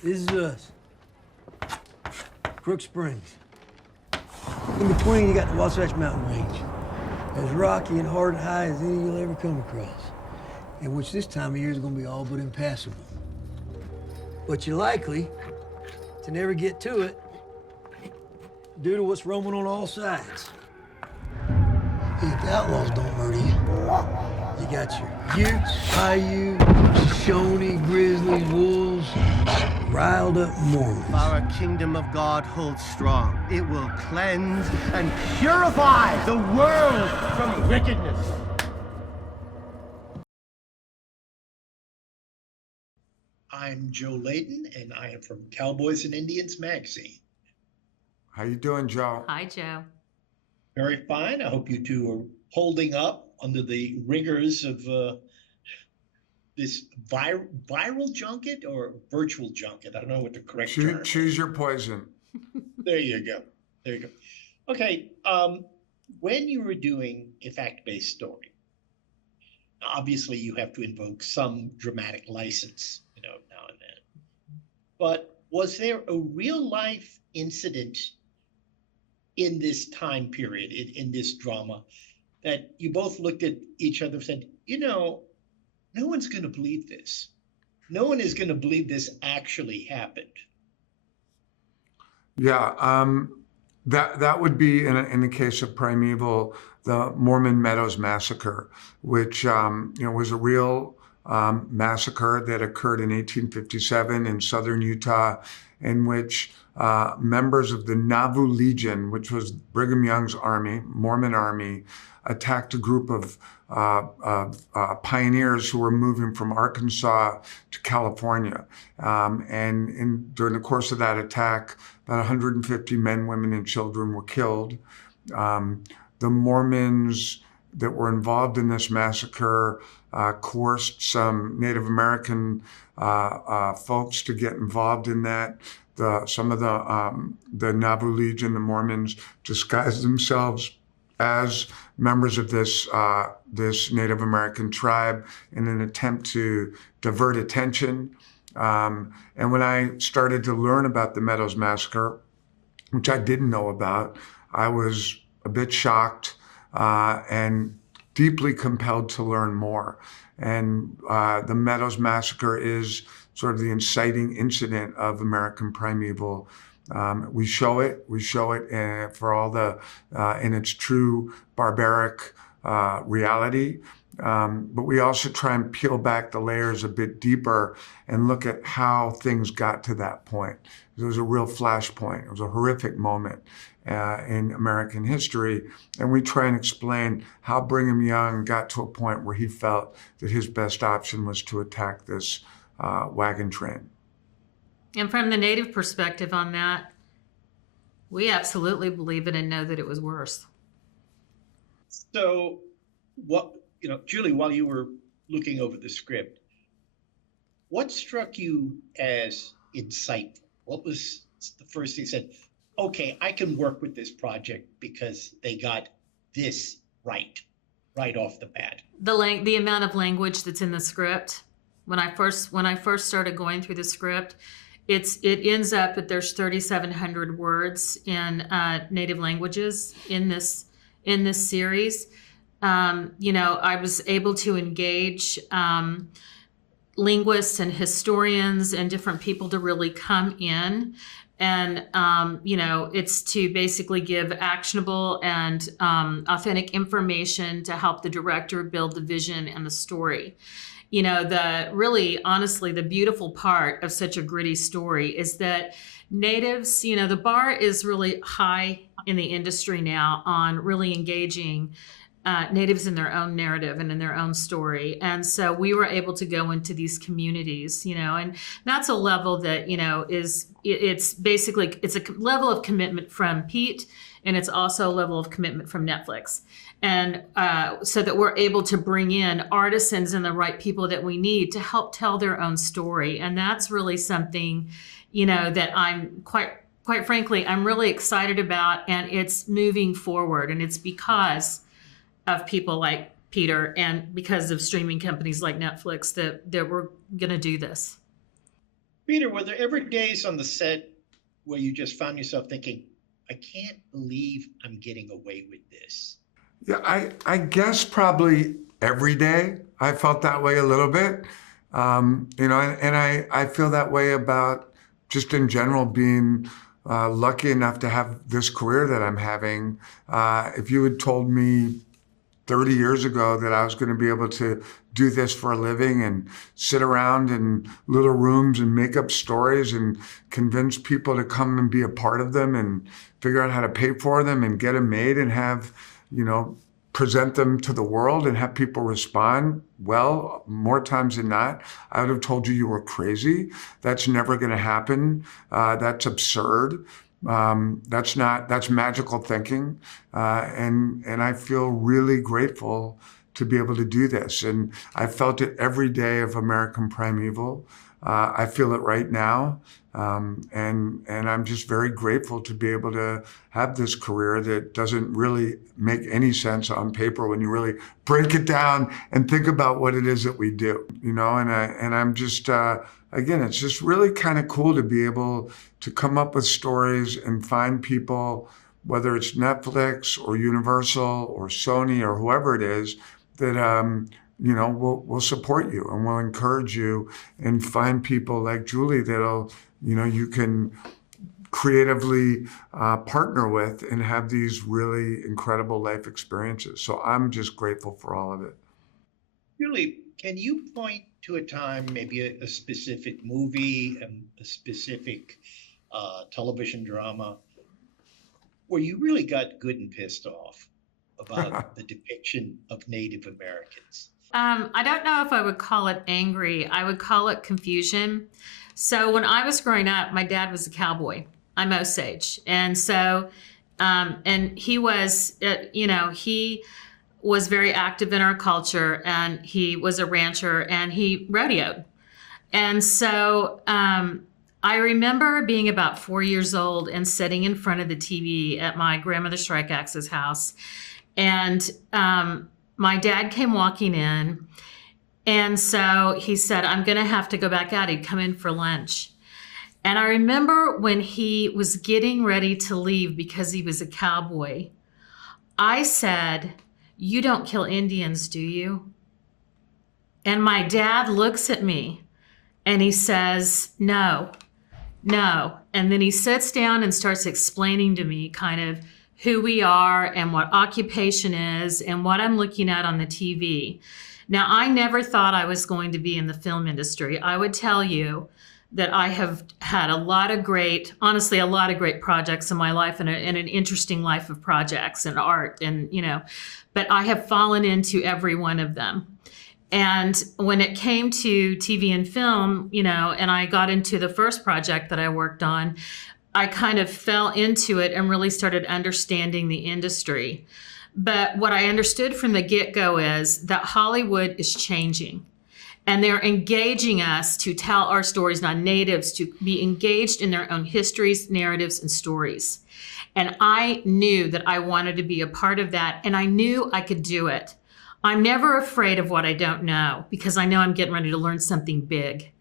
This is us. Crook Springs. In between, you got the Wasatch Mountain Range. As rocky and hard and high as any you'll ever come across. And which this time of year is gonna be all but impassable. But you're likely to never get to it due to what's roaming on all sides. If the outlaws don't murder you, you got your Utes, Paiute, Shoshone, Grizzlies, Wolves, riled up Mormons. Our kingdom of God holds strong. It will cleanse and purify the world from wickedness. I'm Joe Layton, and I am from Cowboys and Indians magazine. How you doing, Joe? Hi, Joe. Very fine. I hope you two are holding up under the rigors of this viral junket or virtual junket. I don't know what the correct term is. Choose your poison. There you go. There you go. Okay. When you were doing a fact-based story, obviously you have to invoke some dramatic license, now and then. But was there a real-life incident in this time period, in this drama, that you both looked at each other and said, no one's going to believe this. No one is going to believe this actually happened. Yeah, that would be in the case of Primeval, the Mormon Meadows Massacre, which was a real massacre that occurred in 1857 in southern Utah, in which members of the Nauvoo Legion, which was Brigham Young's army, Mormon army, attacked a group of pioneers who were moving from Arkansas to California. And during the course of that attack, about 150 men, women, and children were killed. The Mormons that were involved in this massacre coerced some Native American folks to get involved in that. Some of the Nauvoo Legion, the Mormons, disguised themselves as members of this Native American tribe in an attempt to divert attention. And when I started to learn about the Meadows Massacre, which I didn't know about, I was a bit shocked and deeply compelled to learn more. And the Meadows Massacre is sort of the inciting incident of American Primeval. We show it for all in its true barbaric reality. But we also try and peel back the layers a bit deeper and look at how things got to that point. It was a real flashpoint. It was a horrific moment in American history. And we try and explain how Brigham Young got to a point where he felt that his best option was to attack this wagon train. And from the Native perspective on that, we absolutely believe it and know that it was worse. So Julie, while you were looking over the script, what struck you as insightful? What was the first thing you said, okay, I can work with this project because they got this right off the bat? The amount of language that's in the script. When I first started going through the script, it ends up that there's 3,700 words in Native languages in this series. I was able to engage linguists and historians and different people to really come in. And, it's to basically give actionable and authentic information to help the director build the vision and the story. Honestly, the beautiful part of such a gritty story is that Natives, the bar is really high in the industry now on really engaging Natives in their own narrative and in their own story. And so we were able to go into these communities, and that's a level that, it's a level of commitment from Pete, and it's also a level of commitment from Netflix. And so that we're able to bring in artisans and the right people that we need to help tell their own story. And that's really something, that I'm quite frankly, I'm really excited about, and it's moving forward. And it's because of people like Peter and because of streaming companies like Netflix that we're going to do this. Peter, were there ever days on the set where you just found yourself thinking, I can't believe I'm getting away with this? Yeah, I guess probably every day I felt that way a little bit. And I feel that way about just in general being lucky enough to have this career that I'm having. If you had told me 30 years ago that I was going to be able to do this for a living and sit around in little rooms and make up stories and convince people to come and be a part of them and figure out how to pay for them and get them made and have, present them to the world and have people respond well, more times than not, I would have told you were crazy. That's never going to happen. That's absurd. That's magical thinking. And I feel really grateful to be able to do this. And I felt it every day of American Primeval. I feel it right now. And I'm just very grateful to be able to have this career that doesn't really make any sense on paper when you really break it down and think about what it is that we do, and I'm just, again, it's just really kind of cool to be able to come up with stories and find people, whether it's Netflix or Universal or Sony or whoever it is, that will support you and will encourage you and find people like Julie that'll, you can creatively partner with and have these really incredible life experiences. So I'm just grateful for all of it. Julie, can you point to a time, maybe a specific movie, a specific television drama, where you really got good and pissed off about the depiction of Native Americans? I don't know if I would call it angry. I would call it confusion. So when I was growing up, my dad was a cowboy. I'm Osage. And so, and he was, he was very active in our culture, and he was a rancher, and he rodeoed. And so I remember being about 4 years old and sitting in front of the TV at my grandmother Shrikax's house. And my dad came walking in, and so he said, I'm going to have to go back out. He'd come in for lunch. And I remember when he was getting ready to leave because he was a cowboy, I said, you don't kill Indians, do you? And my dad looks at me and he says, no. And then he sits down and starts explaining to me kind of who we are and what occupation is and what I'm looking at on the TV. Now, I never thought I was going to be in the film industry. I would tell you that I have had a lot of great projects in my life and an interesting life of projects and art and, but I have fallen into every one of them. And when it came to TV and film, and I got into the first project that I worked on, I kind of fell into it and really started understanding the industry. But what I understood from the get-go is that Hollywood is changing, and they're engaging us to tell our stories, non-natives, to be engaged in their own histories, narratives, and stories. And I knew that I wanted to be a part of that, and I knew I could do it. I'm never afraid of what I don't know, because I know I'm getting ready to learn something big.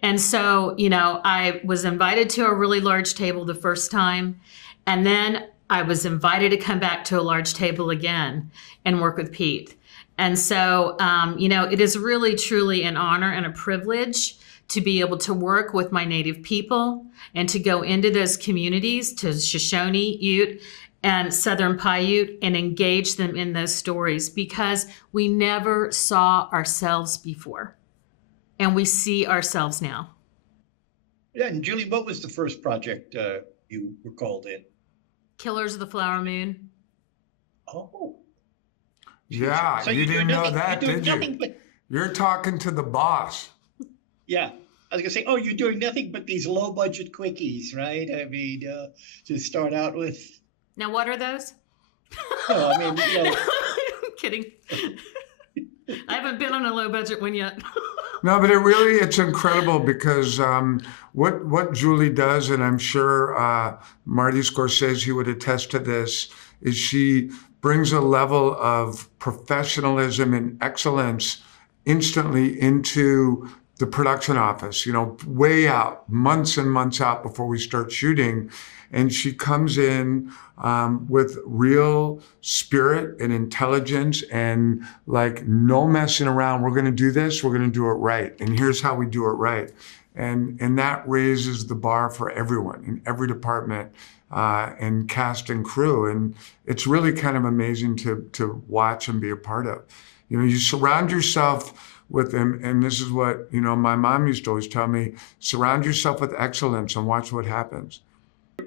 And so, I was invited to a really large table the first time, and then I was invited to come back to a large table again and work with Pete. And so, it is really, truly an honor and a privilege to be able to work with my Native people and to go into those communities, to Shoshone, Ute, and Southern Paiute, and engage them in those stories, because we never saw ourselves before. And we see ourselves now. Yeah, and Julie, what was the first project you were called in? Killers of the Flower Moon. Oh. Yeah, So you didn't know that, you're doing did you? nothing but, You're talking to the boss. yeah. I was going to say, you're doing nothing but these low-budget quickies, right? I mean, to start out with. Now, what are those? No, I mean, I'm kidding. I haven't been on a low-budget one yet. No, but it's incredible because what Julie does, and I'm sure Marty Scorsese would attest to this, is she brings a level of professionalism and excellence instantly into the production office, way out, months and months out before we start shooting. And she comes in with real spirit and intelligence and like no messing around. We're going to do this. We're going to do it right. And here's how we do it right. And that raises the bar for everyone in every department and cast and crew. And it's really kind of amazing to watch and be a part of. You surround yourself with them, and this is what, my mom used to always tell me, surround yourself with excellence and watch what happens.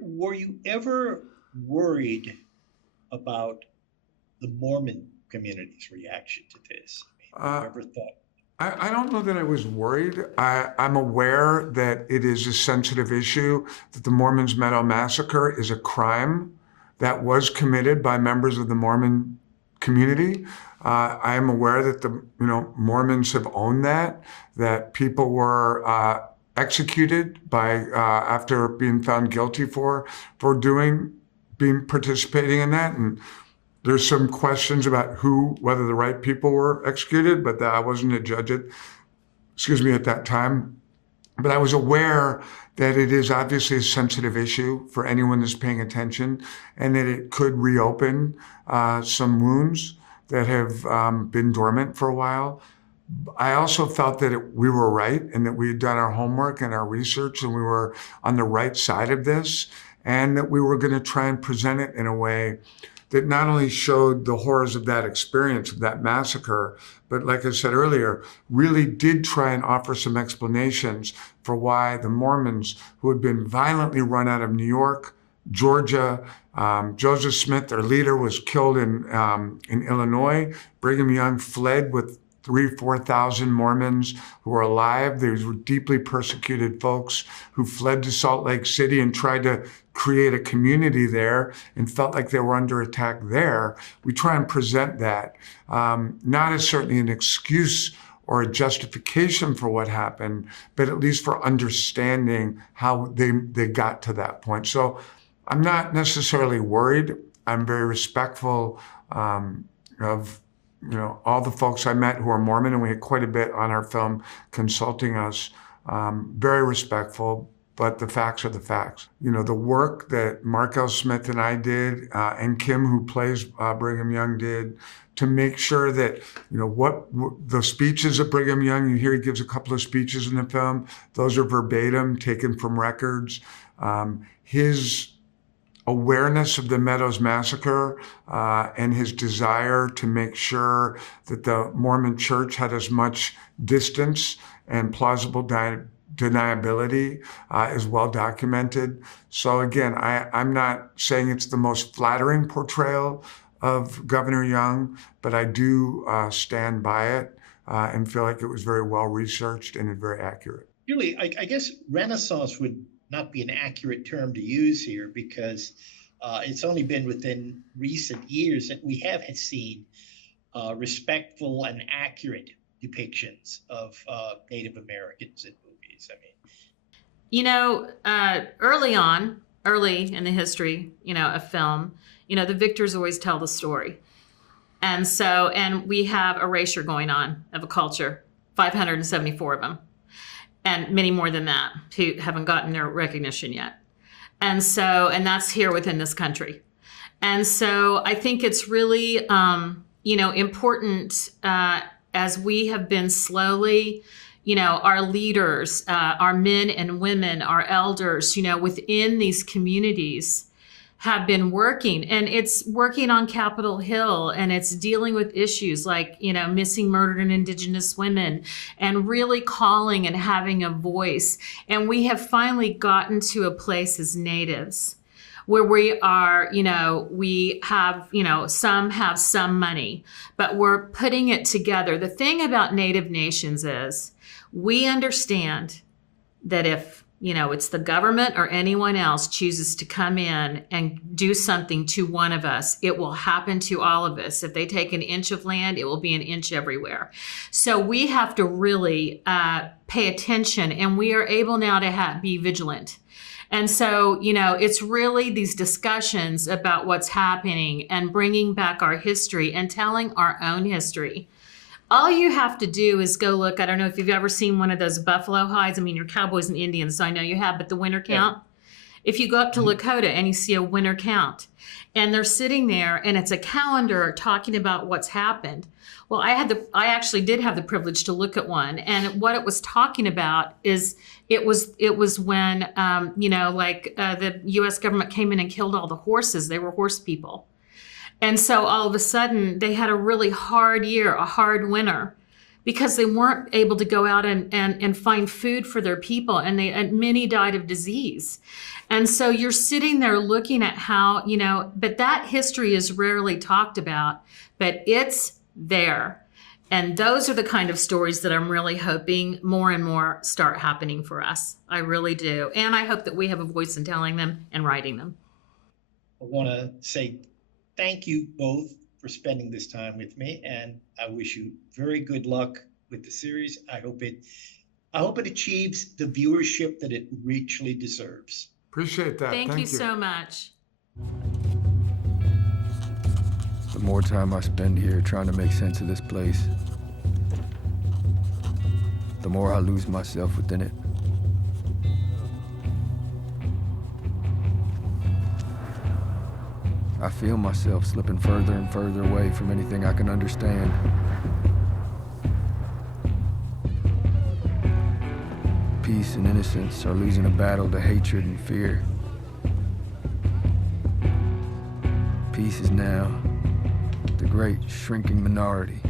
Were you ever worried about the Mormon community's reaction to this? I mean, you ever thought? I don't know that I was worried. I'm aware that it is a sensitive issue, that the Mormons Meadow Massacre is a crime that was committed by members of the Mormon community. I am aware that the Mormons have owned that people were executed by after being found guilty for participating in that. And there's some questions about whether the right people were executed, but I wasn't a judge at that time. But I was aware that it is obviously a sensitive issue for anyone that's paying attention, and that it could reopen some wounds that have been dormant for a while. I also felt that we were right and that we had done our homework and our research and we were on the right side of this, and that we were going to try and present it in a way that not only showed the horrors of that experience, of that massacre, but like I said earlier, really did try and offer some explanations for why the Mormons, who had been violently run out of New York, Georgia, Joseph Smith, their leader, was killed in Illinois. Brigham Young fled with 4,000 Mormons who were alive. These were deeply persecuted folks who fled to Salt Lake City and tried to create a community there and felt like they were under attack there. We try and present that, not as certainly an excuse or a justification for what happened, but at least for understanding how they got to that point. So I'm not necessarily worried. I'm very respectful of all the folks I met who are Mormon, and we had quite a bit on our film consulting us. Very respectful, but the facts are the facts. The work that Mark L. Smith and I did, and Kim, who plays Brigham Young, did to make sure that, what the speeches of Brigham Young, you hear he gives a couple of speeches in the film, those are verbatim, taken from records. His awareness of the Meadows Massacre and his desire to make sure that the Mormon Church had as much distance and plausible deniability is well documented. So again, I'm not saying it's the most flattering portrayal of Governor Young, but I do stand by it and feel like it was very well researched and very accurate. Julie, I guess Renaissance would not be an accurate term to use here, because it's only been within recent years that we have seen respectful and accurate depictions of Native Americans in movies. I mean, early in the history, of film, the victors always tell the story. And we have erasure going on of a culture, 574 of them, and many more than that who haven't gotten their recognition yet. And that's here within this country. And so I think it's really, important as we have been slowly, our leaders, our men and women, our elders, within these communities have been working, and it's working on Capitol Hill, and it's dealing with issues like, missing, murdered, and Indigenous women, and really calling and having a voice. And we have finally gotten to a place as natives where we are, we have, some have some money, but we're putting it together. The thing about Native nations is we understand that if it's the government or anyone else chooses to come in and do something to one of us, it will happen to all of us. If they take an inch of land, it will be an inch everywhere. So we have to really pay attention, and we are able now to be vigilant. And so, it's really these discussions about what's happening and bringing back our history and telling our own history All you have to do is go look. I don't know if you've ever seen one of those buffalo hides. I mean, you're cowboys and Indians, so I know you have, but the winter count. If you go up to Lakota and you see a winter count, and they're sitting there, and it's a calendar talking about what's happened. Well, I actually did have the privilege to look at one, and what it was talking about is it was when the U.S. government came in and killed all the horses. They were horse people, and so all of a sudden they had a really hard year, a hard winter, because they weren't able to go out and find food for their people, and many died of disease. And so you're sitting there looking at how, but that history is rarely talked about, but it's there. And those are the kind of stories that I'm really hoping more and more start happening for us. I really do. And I hope that we have a voice in telling them and writing them. I want to say thank you both for spending this time with me, and I wish you very good luck with the series. I hope it achieves the viewership that it richly deserves. Appreciate that. Thank you so much. The more time I spend here trying to make sense of this place, the more I lose myself within it. I feel myself slipping further and further away from anything I can understand. Peace and innocence are losing a battle to hatred and fear. Peace is now the great shrinking minority.